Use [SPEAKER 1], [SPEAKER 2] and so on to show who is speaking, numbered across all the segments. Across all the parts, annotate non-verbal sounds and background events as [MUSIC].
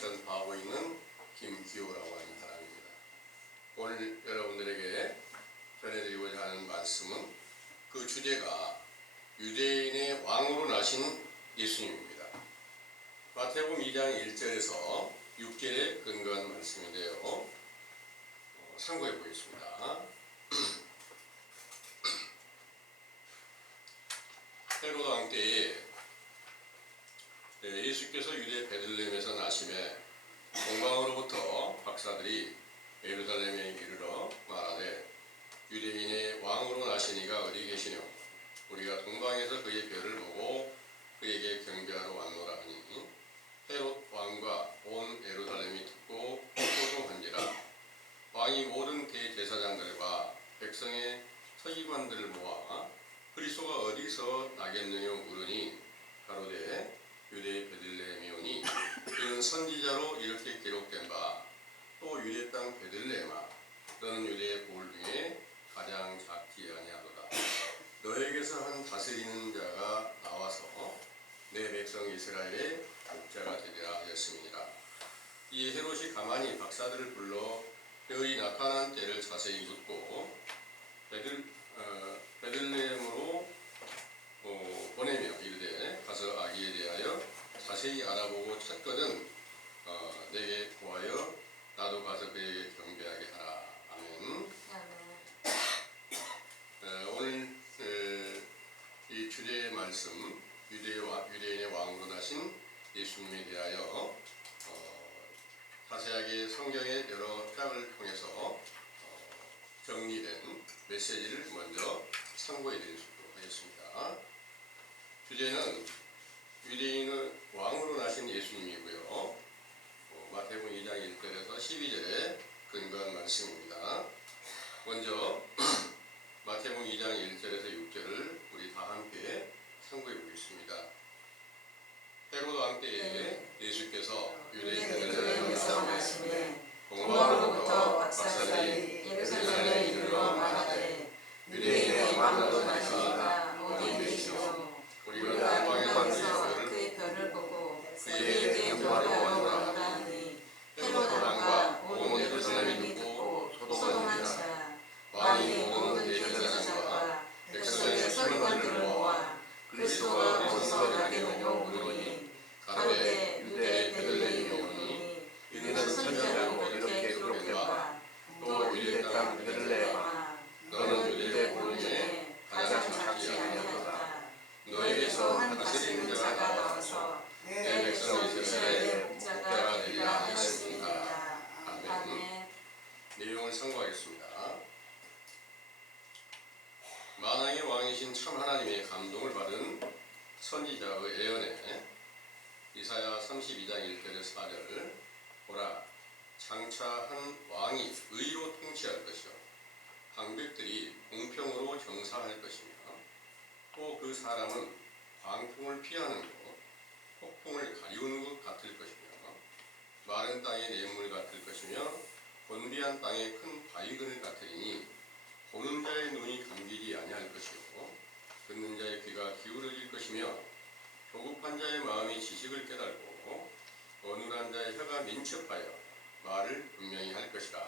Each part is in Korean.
[SPEAKER 1] 전파하고 있는 김기호라고 하는 사람입니다. 오늘 여러분들에게 전해드리고자 하는 말씀은 그 주제가 유대인의 왕으로 나신 예수님입니다. 마태복음 2장 1절에서 6절에 근거한 말씀인데요. 어, 참고해 보겠습니다. [CLEARS THROAT] 헤로드 왕 때에 예, 예수께서 유대 베들레헴에서 나심에 동방으로부터 박사들이 예루살렘에 이르러 말하되 유대인의 왕으로 나시니가 어디 계시뇨? 우리가 동방에서 그의 별을 보고 그에게 경배하러 왔노라 하니 헤롯 왕과 온 예루살렘이 듣고 소동한지라. 왕이 모든 대제사장들과 백성의 서기관들을 모아 그리스도가 어디서 나겠느냐 물으니 가로되 유대 베들레헴이오니 이는 선지자로 이렇게 기록된 바 또 유대 땅 베들레헴아 너는 유대의 볼 중에 가장 작지 아니하도다. 너에게서 한 다스리는 자가 나와서 내 백성 이스라엘의 목자가 되리라 하였습니다 이 헤롯이 가만히 박사들을 불러 그의 나타난 때를 자세히 묻고 베들, 어, 베들레헴으로 어, 보내며 이르되 가서 아기에 대하여 자세히 알아보고 찾거든 어, 내게 구하여 나도 가서 그에게 경배하게 하라. 아멘. 어, 오늘 어, 이 주제의 말씀 유대의 와- 유대인의 왕으로 나신 예수님에 대하여 어, 자세하게 성경의 여러 짝을 통해서 어, 정리된 메시지를 먼저 참고해 드리도록 하겠습니다. 주제는 유대인의 왕으로 나신 예수님이고요. 어, 마태복음 2장 1절에서 12절에 근거한 말씀입니다. 먼저 마태복음 2장 1절에서 6절을 우리 다 함께 참고해 보겠습니다. 헤로드 왕 때에 예수께서 유대 베들레헴에서
[SPEAKER 2] 나심에
[SPEAKER 1] 동방으로부터 박사들이 예루살렘에 이르러 말하되
[SPEAKER 2] 유대인의 왕으로 나시니가 어디 계시오
[SPEAKER 1] 우리가
[SPEAKER 2] 우리가
[SPEAKER 1] 동방에서
[SPEAKER 2] 동방에서
[SPEAKER 1] 그의 별을
[SPEAKER 2] 그의 별을 보고
[SPEAKER 1] 그에게
[SPEAKER 2] 그에게
[SPEAKER 1] 경배하러
[SPEAKER 2] 경배하러
[SPEAKER 1] 오라
[SPEAKER 2] 오라 하니
[SPEAKER 1] 헤롯 왕과 온 예루살렘이 듣고
[SPEAKER 2] 소동한
[SPEAKER 1] 소동하니라
[SPEAKER 2] 자
[SPEAKER 1] 왕이
[SPEAKER 2] 왕이
[SPEAKER 1] 모든
[SPEAKER 2] 모든
[SPEAKER 1] 대제사장과
[SPEAKER 2] 대제사장과
[SPEAKER 1] 백성의
[SPEAKER 2] 백성의 서기관들을 모아 그리스도가 어디서 나겠느냐 물으니 가로되 유대 베들레헴이 오니 이는 선지자로 이렇게 기록된 바또 유대 땅 베들레헴아 너는 유대 볼 중에 가장 작지 아니하다 너에게서 한 다스리는 자가 나와서 내 백성 이스라엘의 목자가 되리라 하였습니다. 아멘.
[SPEAKER 1] 내용을 참고하겠습니다. 만왕의 왕이신 참 하나님의 감동을 받은 선지자의 예언에 이사야 32장 1절에서 4절 보라. 장차 한 왕이 의로 통치할 것이요. 방백들이 공평으로 정사할 것이며 또 그 사람은 광풍을 피하는 것 폭풍을 가리우는 것 같을 것이며 마른 땅의 냇물 같을 것이며 곤비한 땅의 큰 바위근을 같으리니 보는 자의 눈이 감기지 아니할 것이고 듣는 자의 귀가 기울어질 것이며 조급한 자의 마음이 지식을 깨달고 어눌한 자의 혀가 민첩하여 말을 분명히 할 것이라.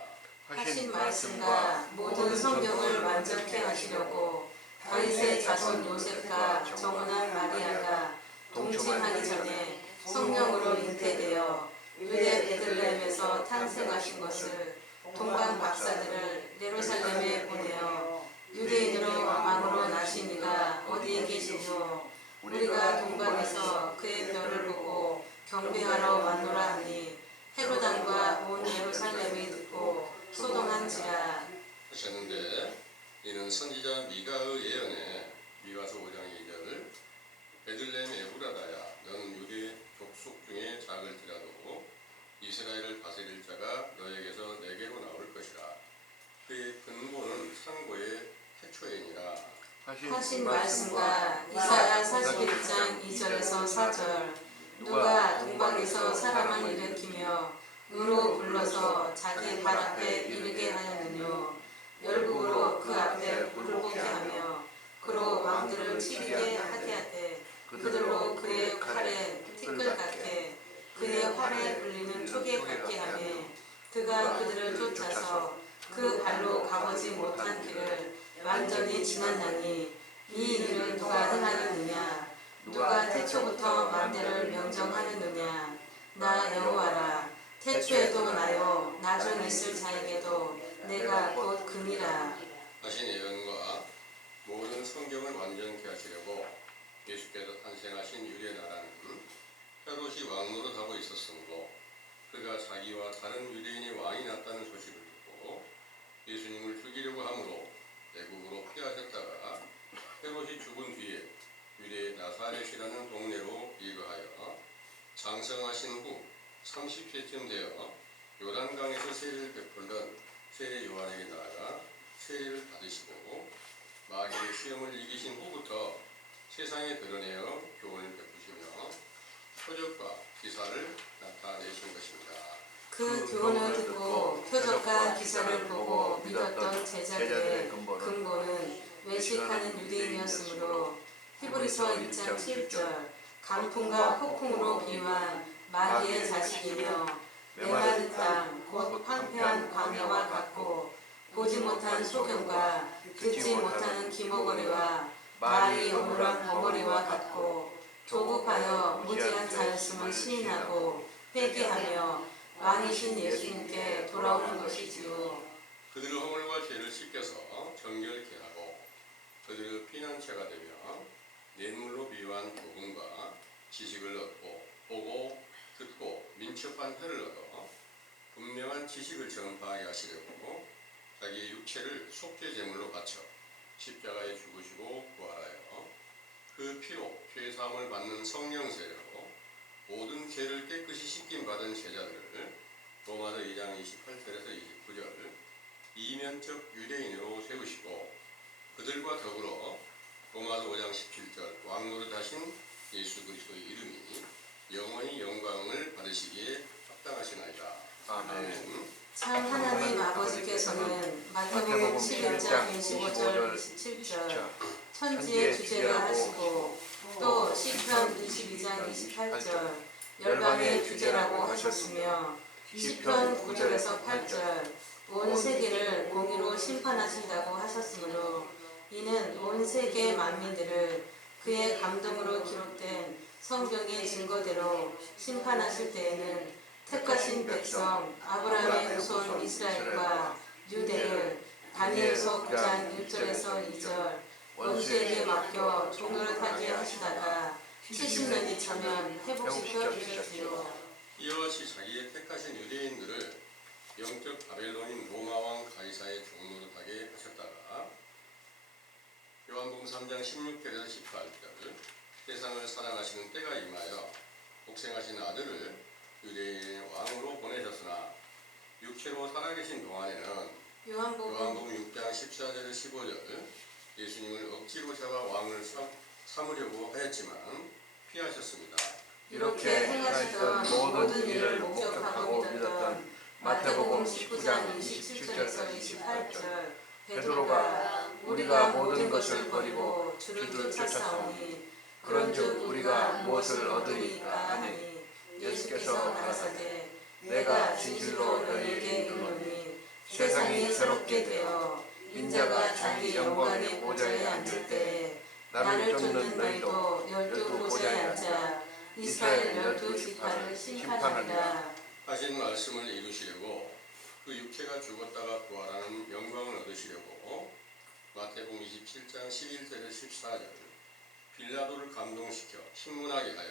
[SPEAKER 2] 하신 말씀과 모든 성경을 완전케 하시려고 다윗의 자손 요셉과 정원한 마리아가 동침하기 전에 성령으로 잉태되어 유대 베들레헴에서 탄생하신 것을 동방 박사들을 예루살렘에 보내어 유대인으로 왕으로 나시니가 어디에 계시뇨 우리가 동방에서 그의 별을 보고 경배하러 왔노라 하니 헤로단과 온 예루살렘이 듣고 소동한지라.
[SPEAKER 1] 하셨는데 이는 선지자 미가의 예언에 미가서 5장 2절 베들레헴 에브라다야 너는 유대 족속 중에 작을지라도 이스라엘을 다스릴 자가 너에게서 내게로 나올 것이라. 그의 근본은 상고의 태초이니라.
[SPEAKER 2] 하신 말씀과 이사야 41장 2절에서 4절 누가 동방에서 사람을 일으키며 의로 불러서 자기 발 앞에 이르게 하였느뇨? 열국으로 그 앞에 굴복게 하며 그로 왕들을 치리게 하게 하되 그들로 그의 칼에 티끌 같게 그의 활에 불리는 그가 그들을 쫓아서 그 발로 가보지 못한 길을 완전히 지났나니 태초에도 나요 나중 있을 자에게도 내가 곧 금이라.
[SPEAKER 1] 하신 예언과 모든 성경을 완전케 하시려고 예수께서 탄생하신 유대 나라는 헤롯이 왕노릇 하고 있었으므로 그가 자기와 다른 유대인의 왕이 났다는 소식을 듣고 예수님을 죽이려고 함으로 애국으로 피하셨다가 헤롯이 죽은 뒤에 유대의 나사렛이라는 동네로 이거하여 장성하신 후 30세쯤 되어 요단강에서 세례를 베풀던 세례 요한에게 나아가 세례를 받으시고 마귀의 시험을 이기신 후부터 세상에 드러내어 교훈을 베푸시며 표적과 기사를 나타내신 것입니다.
[SPEAKER 2] 그 교훈을 듣고 표적과 기사를 보고 믿었던 제자들의 근본은 외식하는 유대인이었으므로 히브리서 2장 7절 강풍과 폭풍으로 비유한 마귀의 자식이며 메마른 땅, 곧 황폐한 광야와 같고 보지 못한 소경과 듣지 못하는 기모거리와 말이 어물한 버거리와 같고 조급하여 무지한 자였음을 시인하고 회개하며 왕이신 예수님께 돌아오는 것이지요.
[SPEAKER 1] 그들의 허물과 죄를 씻겨서 정결케 하고 그들의 피난처가 되며 냇물로 비유한 복음과 지식을 얻고 보고 듣고 민첩한 혀를 얻어 분명한 지식을 전파하게 하시려고 자기의 육체를 속죄 제물로 바쳐 십자가에 죽으시고 부활하여 그 피로 죄 사함을 받는 성령 세례로 모든 죄를 깨끗이 씻김 받은 제자들을 로마서 2장 28절에서 29절 이면적 유대인으로 세우시고 그들과 더불어 로마서 5장 17절 왕노릇 하신 예수 그리스도의 이름이 영원히 영광을 받으시기에 합당하시나이다.
[SPEAKER 3] 아멘.
[SPEAKER 2] 참 하나님 아버지께서는 마태복음 11장 25절 27절 천지의 주제가 하시고 또 시편 22장 28절 열방의 주제라고 하셨으며 시편 9절에서 8절. 온 세계를 공의로 심판하신다고 하셨으므로 이는 온 세계 만민들을 그의 감동으로 기록된 성경의 증거대로 심판하실 때에는 택하신 백성 아브라함의 후손 이스라엘과 유대를 다니엘서 9장 1절에서 2절 원수에게 맡겨 종노릇하게 하시다가 70년이 차면 회복시켜 주셨지요.
[SPEAKER 1] 이와 같이 자기의 택하신 유대인들을 영적 바벨론인 로마 왕 가이사의 종노릇하게 하셨다가 요한복음 3장 16절에서 18절 세상을 사랑하시는 때가 임하여 복생하신 아들을 유대인의 왕으로 보내셨으나 육체로 살아계신 동안에는
[SPEAKER 2] 요한복음
[SPEAKER 1] 요한복음 6장 14절에서 15절 예수님을 억지로 잡아 왕을 삼, 삼으려고 하였지만 피하셨습니다.
[SPEAKER 2] 이렇게 행하시던 모든 일을 목격하고 믿었던 마태복음 19장 27절에서 28절 베드로가 우리가 모든 것을 버리고 주를 쫓아싸우니 그런즉 우리가 무엇을 얻으리까 하니 예수께서 가라사대 내가 진실로 너희에게 이르노니 세상이 새롭게 되어 인자가 자기 영광의 보좌에 앉을 때에 나를 쫓는 너희도 열두 보좌에 앉아 이스라엘 열두 지파를 심판하리라.
[SPEAKER 1] 하신 말씀을 이루시려고 그 육체가 죽었다가 부활하는 영광을 얻으시려고 마태복음 27장 11절에 14절 빌라도를 감동시켜 신문하게 하여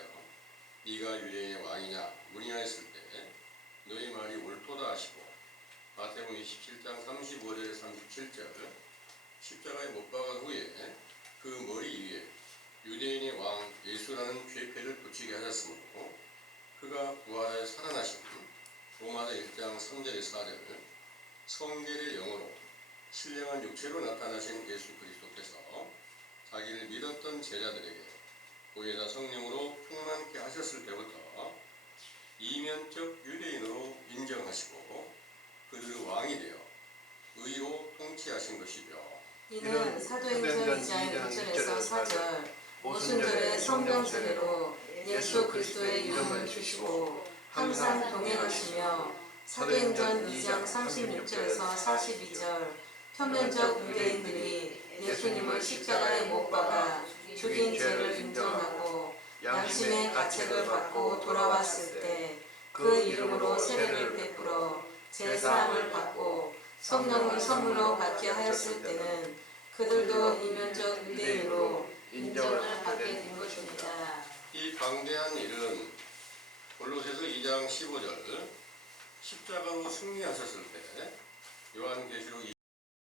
[SPEAKER 1] 네가 유대인의 왕이냐 문의하였을 때 너희 말이 옳도다 하시고 마태복음 27장 35절에 37절 십자가에 못 박은 후에 그 머리 위에 유대인의 왕 예수라는 죄패를 붙이게 하셨으므로 그가 부활하여 살아나신 로마서 1장 3절에 4절 성결의 영으로 신령한 육체로 나타나신 예수 그리스도께서 자기를 믿었던 제자들에게 보혜사 성령으로 충만케 하셨을 때부터 이면적 유대인으로 인정하시고 그들의 왕이 되어 의로 통치하신 것이며
[SPEAKER 2] 이는 사도행전 2장 1절에서 4절 오순절에 성경 세례로 예수 그리스도의 이름을 주시고 항상 동행하시며 사도행전 2장 36절에서 42절. 표면적 유대인들이 예수님을 십자가에 못 박아 죽인 죄를 인정하고 양심의 가책을 받고 돌아왔을 때 그 이름으로 세례를 베풀어 제사함을 받고 성령을 선물로 받게 하였을 때는 그들도 이면적 유대인으로 인정을 받게 된 것입니다.
[SPEAKER 1] 이 방대한 일은 골로새서 2장 15절 십자가로 승리하셨을 때 요한계시록